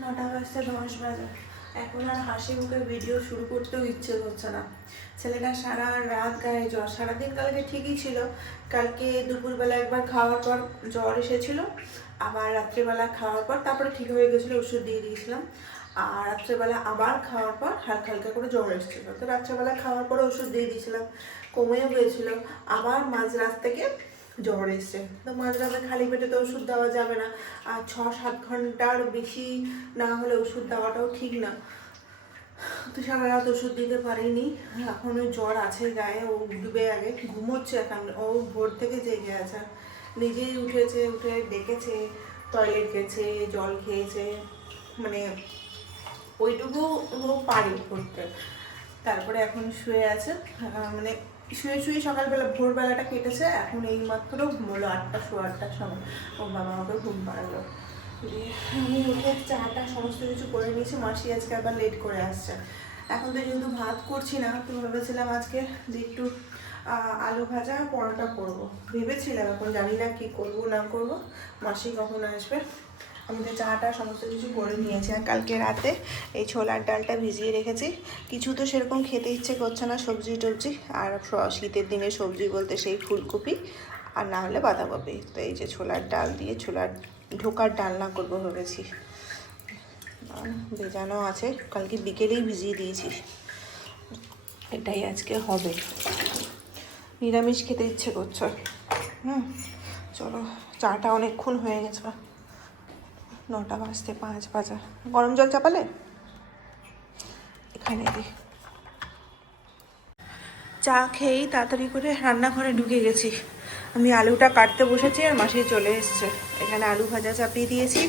9টা বাজতে 10 বাজে। এখন আর হাসি মুখে ভিডিও শুরু করতেও ইচ্ছে করছে না। ছেলেটা সারা রাত গায়ে জ্বর, সারাদিন কালকে ঠিকই ছিল। কালকে দুপুরবেলা একবার খাওয়ার পর জ্বর এসেছিল, আবার রাত্রিবেলা খাওয়ার পর তারপরে ঠিক হয়ে গেছিলো, ওষুধ দিয়ে দিয়েছিলাম। আর রাত্রেবেলা আবার খাওয়ার পর হালকা হালকা করে জ্বর এসেছিলো, তো রাত্রেবেলা খাওয়ার পরে ওষুধ দিয়ে দিয়েছিলাম, কমেও গিয়েছিলো। আবার মাঝরাত থেকে জ্বর এসছে, তো মাঝরাতে খালি পেটে তো ওষুধ দেওয়া যাবে না, আর 6-7 ঘন্টার বেশি না হলে ওষুধ দেওয়াটাও ঠিক না। তো সারা রাত ওষুধ দিতে পারিনি, এখন ওই জ্বর আছে গায়ে, ও উঠবে আগে, ঘুমোচ্ছে এখন, ও ভোর থেকে জেগে আছে, নিজেই উঠেছে, উঠে ডেকেছে, টয়লেট গেছে, জল খেয়েছে, মানে ওইটুকু ও পারে করতে। তারপরে এখন শুয়ে আছে, মানে শুয়ে শুয়ে সকালবেলা ভোরবেলাটা কেটেছে, এখন এই মাত্র ঘুমোলো 8টা 8:15টার সময়, ও বাবা আমাকে ঘুম পাড়ালো। দিয়ে আমি উঠে চাটা সমস্ত কিছু করে নিয়েছি, মাসি আজকে আবার লেট করে আসছে। এখন তো যেহেতু ভাত করছি না, তো ভেবেছিলাম আজকে যে একটু আলু ভাজা পরোটা করবো ভেবেছিলাম, এখন জানি না কি করব না করব, মাসি কখন আসবে। আমি তো চাটা সমস্ত কিছু করে নিয়েছি, আর কালকে রাতে এই ছোলার ডালটা ভিজিয়ে রেখেছি। কিছু তো সেরকম খেতে ইচ্ছে করছে না, সবজি টবজি, আর শীতের দিনে সবজি বলতে সেই ফুলকপি আর না হলে বাঁধাকপি। তো এই যে ছোলার ডাল দিয়ে ছোলার ঢোকার ডালনা করবো ভেবেছি, ভেজানো আছে, কালকে বিকেলেই ভিজিয়ে দিয়েছি, এটাই আজকে হবে। নিরামিষ খেতে ইচ্ছে করছে। চলো, চাটা অনেকক্ষণ হয়ে গেছে, 9টা বাজতে 5 বাজা। গরম জল চাপালে এখানে দিই। চা খেয়েই তাড়াতাড়ি করে রান্নাঘরে ঢুকে গেছি। আমি আলুটা কাটতে বসেছি আর মাসি চলে এসছে। এখানে আলু ভাজা চাপিয়ে দিয়েছি,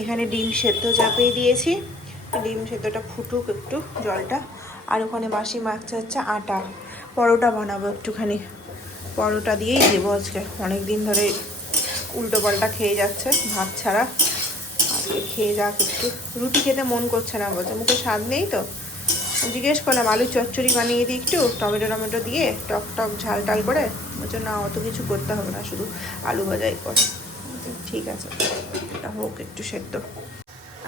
এখানে ডিম সেদ্ধ চাপিয়ে দিয়েছি, ডিম সেদ্ধটা ফুটুক একটু জলটা। আর ওখানে মাসি মাখছে হচ্ছে আটা, পরোটা বানাবো একটুখানি, পরোটা দিয়েই দেবো আজকে। অনেক দিন ধরে উল্টো পাল্টা খেয়ে যাচ্ছে ভাত ছাড়া, আজকে খেয়ে যাক একটু। রুটি খেতে মন করছে না, বলছে মুখে স্বাদ নেই। তো জিজ্ঞেস করলাম আলুর চচ্চড়ি বানিয়ে দিই একটু, টমেটো দিয়ে টক টক ঝাল টাল করে। বলছে না, অত কিছু করতে হবে না, শুধু আলু ভাজাই করে। ঠিক আছে, এটা হোক একটু সেদ্ধ।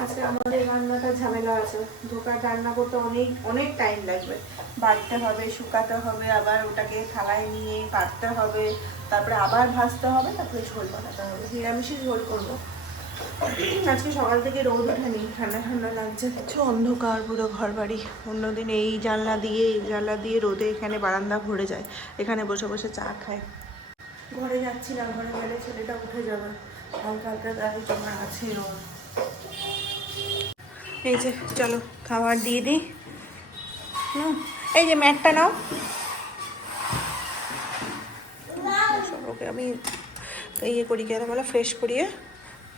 আজকে আমাদের রান্নাটা ঝামেলা আছে, ধোকার রান্না করতে অনেক অনেক টাইম লাগবে। বাটতে হবে, শুকাতে হবে, আবার ওটাকে থালায় নিয়ে কাটতে হবে, তারপরে আবার ভাজতে হবে, তারপরে ঝোল বানাতে হবে। নিরামিষই ঝোল করবো। আজকে সকাল থেকে রোদ ওঠেনি, ঠান্ডা ঠান্ডা লাগছে, কিছু অন্ধকার পুরো ঘর বাড়ি। অন্যদিন এই জানলা দিয়ে রোদে এখানে বারান্দা ভরে যায়, এখানে বসে বসে চা খায়। ঘরে যাচ্ছি না, ঘরে গেলে ছেলেটা উঠে যাবে, হালকা হালকা গায়ে জমা আছে রোদ। এই যে চলো খাবার দিয়ে দিই। এই যে ম্যাটটা নাও, ওকে আমি ইয়ে করি, কেন বলো, ফ্রেশ করিয়ে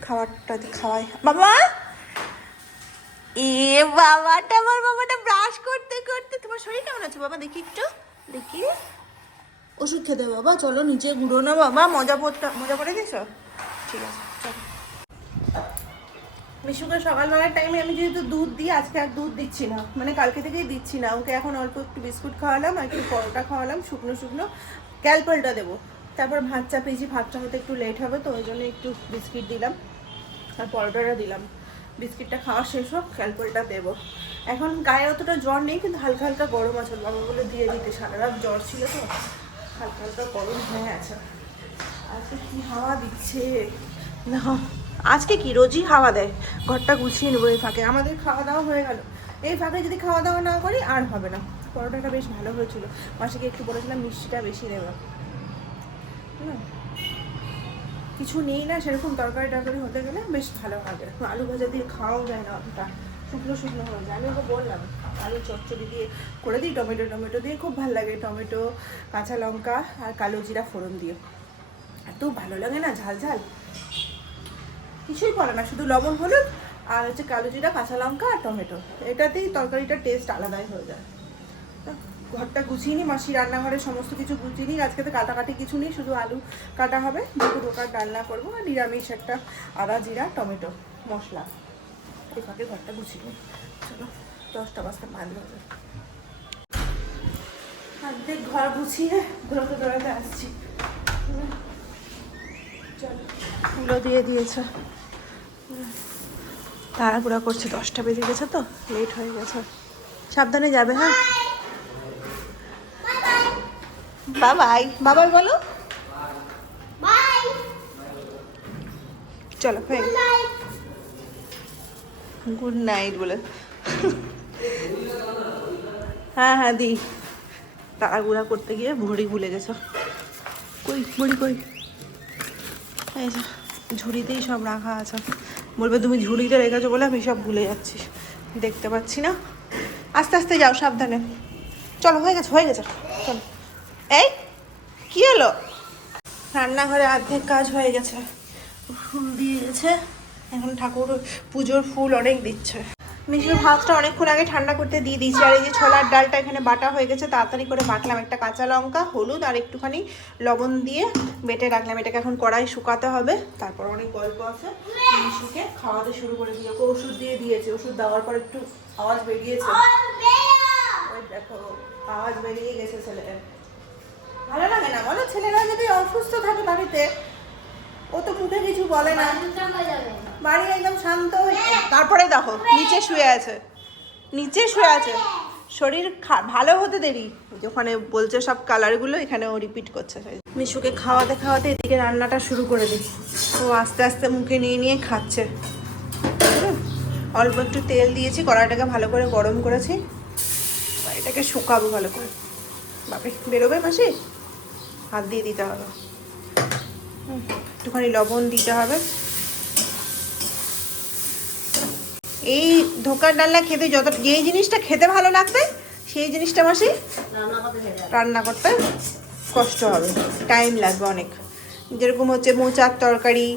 খাবারটা খাওয়াই। বাবা, বাবাটা ব্রাশ করতে করতে, তোমার শরীর কেমন আছে বাবা? দেখি একটু, দেখি। ওষুধ খেতে বাবা, চলো নিচে ঘুরো না বাবা, মজা করে দিয়েছ? ঠিক আছে চলো। মিশুকে সকালবেলার টাইমে আমি যেহেতু দুধ দিই, আজকে আর দুধ দিচ্ছি না, মানে কালকে থেকেই দিচ্ছি না। ওকে এখন অল্প একটু বিস্কুট খাওয়ালাম, আর একটু পরোটা খাওয়ালাম, শুকনো শুকনো। ক্যালপলটা দেবো, তারপর ভাত চাপিয়েছি, ভাতটা হতে একটু লেট হবে, তো ওই জন্য একটু বিস্কিট দিলাম আর পরোটাটা দিলাম। বিস্কিটটা খাওয়া শেষ হোক, ক্যালপলটা দেবো। এখন গায়ে অতটা জ্বর নেই, কিন্তু হালকা হালকা গরম আছে, বাবা বলে দিয়ে দিতে, সারা রাত জ্বর ছিল তো, হালকা হালকা গরম হয়ে আছে। আজকে কি হাওয়া দিচ্ছে না, আজকে কি রোজই হাওয়া দেয়। ঘরটা গুছিয়ে নেবো এই ফাঁকে, আমাদের খাওয়া দাওয়া হয়ে গেল, এই ফাঁকে যদি খাওয়া দাওয়া না করি আর হবে না। পরোটাটা বেশ ভালো হয়েছিল, মাসিকে একটু বলেছিলাম মিষ্টিটা বেশি দেবে। কিছু নেই না সেরকম, তরকারি টরকারি হতে গেলে বেশ ভালো হবে। আলু ভাজা দিয়ে খাওয়াও যায় না অতটা, শুকনো শুকনো হয়ে যায়। আমি ওকে বললাম আলু চচ্চড়ি দিয়ে করে দিই, টমেটো দিয়ে, খুব ভালো লাগে, টমেটো, কাঁচা লঙ্কা আর কালো জিরা ফোড়ন দিয়ে, এত ভালো লাগে না, ঝাল ঝাল। কিছুই পড়ে না, শুধু লবণ হলুদ আর হচ্ছে কালো জিরা, কাঁচা লঙ্কা আর টমেটো, এটাতেই তরকারিটার টেস্ট আলাদাই হয়ে যায়। ঘরটা গুছিয়ে নিই, মাসি রান্নাঘরে সমস্ত কিছু গুছিয়ে নিই। আজকে তো কাটাকাটি কিছু নেই, শুধু আলু কাটা হবে, দুটো ঢোকার ডালনা করবো, আর নিরামিষ একটা আদা জিরা টমেটো মশলা। এই ফাঁকে ঘরটা গুছিয়ে নিই। চলো, 10টা বাজতে 5 বাজে। অর্ধেক ঘর গুছিয়ে দৌড়াতে আসছি। চলো, ফুলও দিয়ে দিয়েছে, তাড়াহুড়া করছে, 10টা বেজে গেছে তো, লেট হয়ে গেছে। সাবধানে যাবে, হ্যাঁ। বাবাই, বাবাই বলো। চলো, হয়ে গেছে। গুড নাইট বলে। হ্যাঁ হ্যাঁ দি। তাড়াহুড়া করতে গিয়ে ঘড়ি ভুলে গেছো। কই ঘড়ি কই? এই যে ঝুড়িতেই সব রাখা আছে। বলবে তুমি ঝুড়িতে রেখেছো বলে আমি সব ভুলে যাচ্ছি, দেখতে পাচ্ছি না। আস্তে আস্তে যাও, সাবধানে। চলো, হয়ে গেছে হয়ে গেছে, চলো। এই কি হলো? রান্নাঘরে অর্ধেক কাজ হয়ে গেছে, ফুল দিয়ে গেছে। এখন ঠাকুর পুজোর ফুল অনেক দিচ্ছে। মিশুর ভাতটা অনেকক্ষণ আগে ঠান্ডা করতে দিয়ে দিয়েছি। আর এই যে ছোলার ডালটা এখানে বাটা হয়ে গেছে, তাড়াতাড়ি করে বাটলাম। একটা কাঁচা লঙ্কা, হলুদ আর একটুখানি লবণ দিয়ে বেটে রাখলাম। এটাকে এখন কড়াই শুকাতে হবে। তারপর অনেক গল্প আছে। মিশুকে খাওয়াতে শুরু করে দিয়ে ওকে ওষুধ দিয়ে দিয়েছে। ওষুধ দেওয়ার পর একটু আওয়াজ বেরিয়েছে, ওই দেখো আওয়াজ বেরিয়ে গেছে ছেলের। ভালো লাগে না বলো? ছেলেরা যদি অসুস্থ থাকে বাড়িতে, ও তো মুখে কিছু বলে না, বাড়ি একদম শান্ত। তারপরে দেখো নিচে শুয়ে আছে, নিচে শুয়ে আছে। শরীর ভালো হতে দেরি। ওখানে বলছে সব কালারগুলো, এখানে ও রিপিট করছে। মিশুকে খাওয়াতে খাওয়াতে এদিকে রান্নাটা শুরু করে দিই। ও আস্তে আস্তে মুখে নিয়ে নিয়ে খাচ্ছে। অল্প একটু তেল দিয়েছি, কড়াইটাকে ভালো করে গরম করেছি। এটাকে শুকাবো ভালো করে। বাপরে বেরোবে মাসি, হাত দিয়ে দিতে হবে। একটুখানি লবণ দিতে হবে। এই ধোকার ডালনা খেতে যেই জিনিসটা খেতে ভালো লাগবে সেই জিনিসটা মাসি রান্না করতে কষ্ট হবে, টাইম লাগবে অনেক। যেরকম হচ্ছে মোচার তরকারি,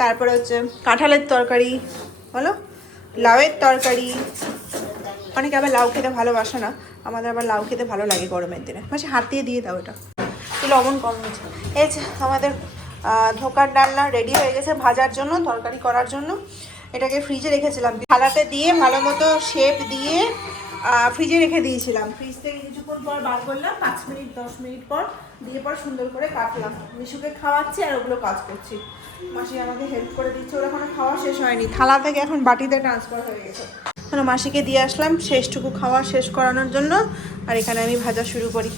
তারপরে হচ্ছে কাঁঠালের তরকারি, বলো লাউয়ের তরকারি। অনেকে আবার লাউ খেতে ভালোবাসে না, আমাদের আবার লাউ খেতে ভালো লাগে গরমের দিনে। মাসি হাত দিয়ে দাও, এটা লবণ কম হয়েছে। এই যে আমাদের ধোকার ডালনা রেডি হয়ে গেছে ভাজার জন্য, তরকারি করার জন্য। এটাকে ফ্রিজে রেখেছিলাম, থালাতে দিয়ে ভালো মতো শেপ দিয়ে ফ্রিজে রেখে দিয়েছিলাম। ফ্রিজ থেকে কিছুক্ষণ পর বার করলাম, 5 মিনিট 10 মিনিট পর দিয়ে পর সুন্দর করে কাটলাম। মিশুকে খাওয়াচ্ছি আর ওগুলো কাজ করছি। মাসি আমাকে হেল্প করে দিচ্ছে। ওরা এখনো খাওয়া শেষ হয়নি, থালা থেকে এখন বাটিতে ট্রান্সফার হয়ে গেছে। মানে মাসিকে দিয়ে আসলাম শেষটুকু খাওয়া শেষ করানোর জন্য। আর এখানে আমি ভাজা শুরু করি।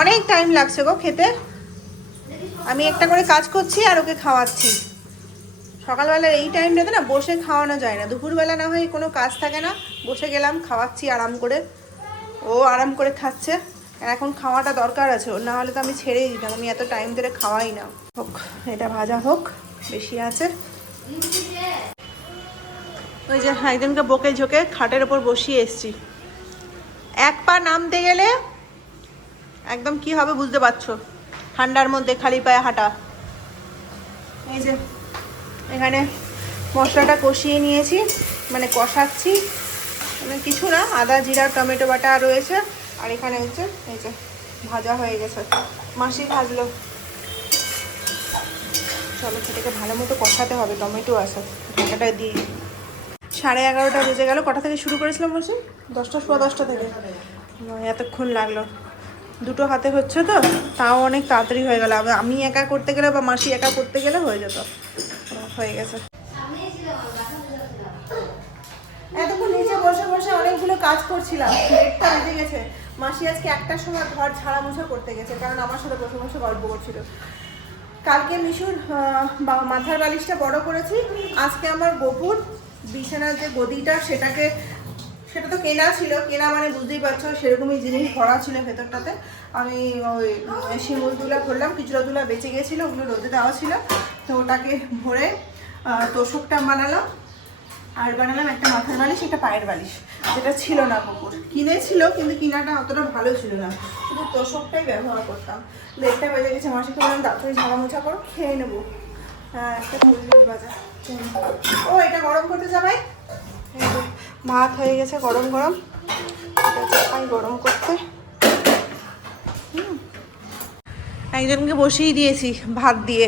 অনেক টাইম লাগছে গো খেতে। আমি একটা করে কাজ করছি আর ওকে খাওয়াচ্ছি। সকালবেলার এই টাইমটাতে না বসে খাওয়ানো যায় না। দুপুরবেলা না হয় কোনো কাজ থাকে না, বসে গেলাম খাওয়াচ্ছি আরাম করে, ও আরাম করে খাচ্ছে। এখন খাওয়াটা দরকার আছে ওর, না হলে তো আমি ছেড়েই দিতাম। আমি এত টাইম ধরে খাওয়াই না। হোক, এটা ভাজা হোক, বেশি আছে। ওই যে একজনকে বকে ঝোঁকে খাটের ওপর বসিয়ে এসছি। এক পা নামতে গেলে একদম কি হবে বুঝতে পারছো, ঠান্ডার মধ্যে খালি পায়ে হাঁটা। এই যে এখানে মশলাটা কষিয়ে নিয়েছি, মানে কষাচ্ছি, মানে কিছু না, আদা জিরা টমেটো বাটা রয়েছে। আর এখানে হচ্ছে এই যে ভাজা হয়ে গেছে, মাসি ভাজলো। চলো সেটাকে ভালো মতো কষাতে হবে, টমেটো আছে, ঢাকাটা দিয়ে। 11:30 বেজে গেল। কটা থেকে শুরু করেছিলাম বলছি? 10টা, সোয়া 10টা থেকে। এতক্ষণ লাগলো, দুটো হাতে হচ্ছে তো, তাও অনেক তাড়াতাড়ি হয়ে গেল। আমি একা করতে গেলে বা মাসি একা করতে গেলে হয়ে যেত। হয়ে গেছে। এতক্ষণ নিচে বসে বসে অনেকগুলো কাজ করছিলাম, লেটটা বেজে গেছে। মাসি আজকে 1টার সময় ঘর ঝাড়া মোছা করতে গেছে, কারণ আমার সাথে বসে বসে গল্প করছিল। কালকে মিশুর মাথার বালিশটা বড় করেছি। আজকে আমার গোপুর বিছানার যে গদিটা, সেটা তো কেনা ছিল, কেনা মানে বুঝতেই পারছো সেরকমই জিনিস ভরা ছিল ভেতরটাতে। আমি ওই শিমুল তুলা ভরলাম, কিছুটা তুলা বেঁচে গেছিলো, ওগুলো রোদে দেওয়া ছিল, তো ওটাকে ভরে তোষকটা বানালাম। আর বানালাম একটা মাথার বালিশ, একটা পায়ের বালিশ, যেটা ছিল না কুকুর, কিনেছিল কিন্তু কিনাটা অতটা ভালো ছিল না, শুধু তোষকটাই ব্যবহার করতাম। 1:30 বেজে গেছে। মাসিকে বললাম তাড়াতাড়ি ঝাড়া মোছা করো, খেয়ে নেবো। হ্যাঁ, একটা মুরগির বাজা। ও এটা গরম করতে যাবাই, ভাত হয়ে গেছে গরম গরম, এটা চাপাই গরম করতে। একজনকে বসিয়ে দিয়েছি ভাত দিয়ে,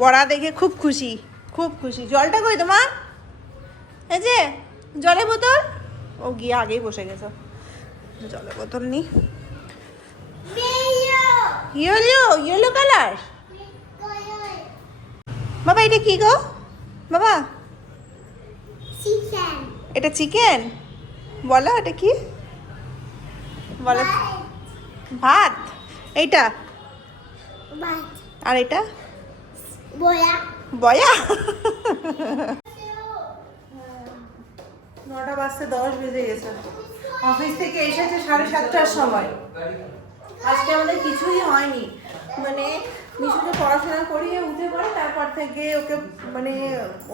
বড়া দেখে খুব খুশি, খুব খুশি। জলটা কই তোমার? এই যে জলের বোতল, ও গিয়ে আগেই বসে গেছে। জলের বোতল নি, ইয়েলো ইয়েলো কালার। বাবা এটা কি গো? বাবা চিকেন এটা চিকেন? বলো এটা কি বলো। ভাত। এইটা ভাত আর এটা বয়া বয়া। 9টা বাজতে 10 বেজে গেছে। অফিস থেকে এসেছে 7:30টার সময়। আজকে আমাদের কিছুই হয়নি, মানে মিশুকে পড়াশোনা করিয়ে উঠে পড়ে তারপর থেকে ওকে মানে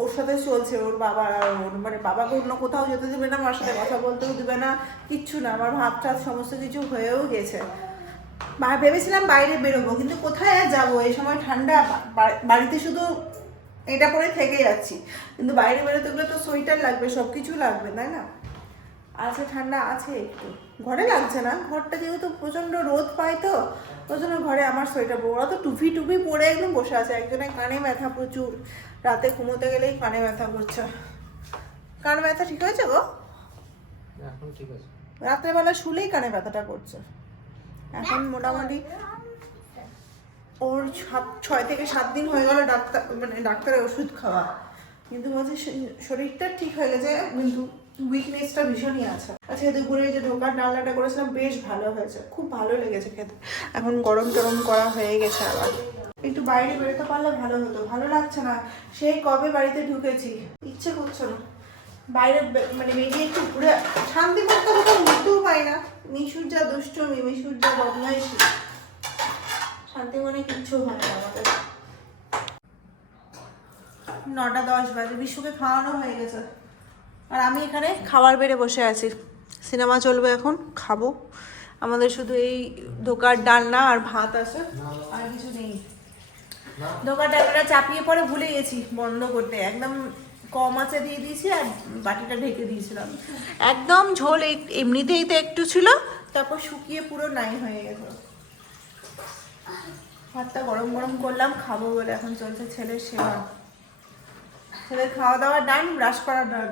ওর সাথে চলছে ওর বাবা আর ওর, মানে বাবাকে অন্য কোথাও যেতে দেবে না, আমার সাথে কথা বলতেও দেবে না, কিচ্ছু না। আমার ভাত টাত সমস্ত কিছু হয়েও গেছে। ভেবেছিলাম বাইরে বেরোবো, কিন্তু কোথায় আর যাবো এই সময় ঠান্ডা, বাড়িতে শুধু এটা পরে থেকে যাচ্ছি, কিন্তু বাইরে বেরোতে গেলে তো সোয়েটার লাগবে, সব কিছু লাগবে, তাই না? আছে ঠান্ডা আছে একটু, ঘরে লাগছে না, ঘরটা যেহেতু প্রচণ্ড রোদ পায় তো ওই জন্য ঘরে আমার সোয়েটার পরে। ওরা তো টুপি টুপি পরে একদম বসে আছে। একজনের কানে ব্যথা প্রচুর, রাতে ঘুমোতে গেলেই কানে ব্যথা করছে। কান ব্যথা ঠিক হয়েছে গো? এখন ঠিক আছে। রাত্রেবেলা শুলেই কানে ব্যথাটা করছে। এখন মোটামুটি ওর 6 থেকে 7 দিন হয়ে গেল ডাক্তার, মানে ডাক্তারের ওষুধ খাওয়া, কিন্তু বলছে শরীরটা ঠিক হয়ে গেছে, কিন্তু উইকনেসটা ভীষণই আছে। আচ্ছা, দুপুরে যে ঢোকার ডালনাটা করেছিলাম বেশ ভালো হয়েছে, খুব ভালো লেগেছে খেতে। এখন গরম টরম করা হয়ে গেছে, আবার একটু বাইরে বেরোতে পারলে ভালো হতো। ভালো লাগছে না, সেই কবে বাড়িতে ঢুকেছি, ইচ্ছে করছে না বাইরে মানে বেরিয়ে একটু ঘুরে শান্তি করতে কোথাও ঘুরতেও পাই না। মিশুর যা দুষ্টুমি, মিশুর যা বদমাইশি, শান্তি মনে কিচ্ছু হয় না আমাদের। 9টা 10 বাজে, বিশুকে খাওয়ানো হয়ে গেছে আর আমি এখানে খাবার বেড়ে বসে আছি। সিনেমা চলবে এখন, খাবো। আমাদের শুধু এই ধোকার ডালনা আর ভাত আছে, আর কিছু নেই। ধোকার ডালনাটা চাপিয়ে পরে ভুলে গেছি বন্ধ করতে, একদম কম আঁচে দিয়ে দিয়েছি আর বাটিটা ঢেকে দিয়েছিলাম। একদম ঝোল এমনিতেই তো একটু ছিল, তারপর শুকিয়ে পুরো নাই হয়ে গেছে। ভাতটা গরম গরম করলাম খাবো বলে। এখন চলছে ছেলের সেবা, ছেলের খাওয়া দাওয়া ডান, ব্রাশ করা ডান।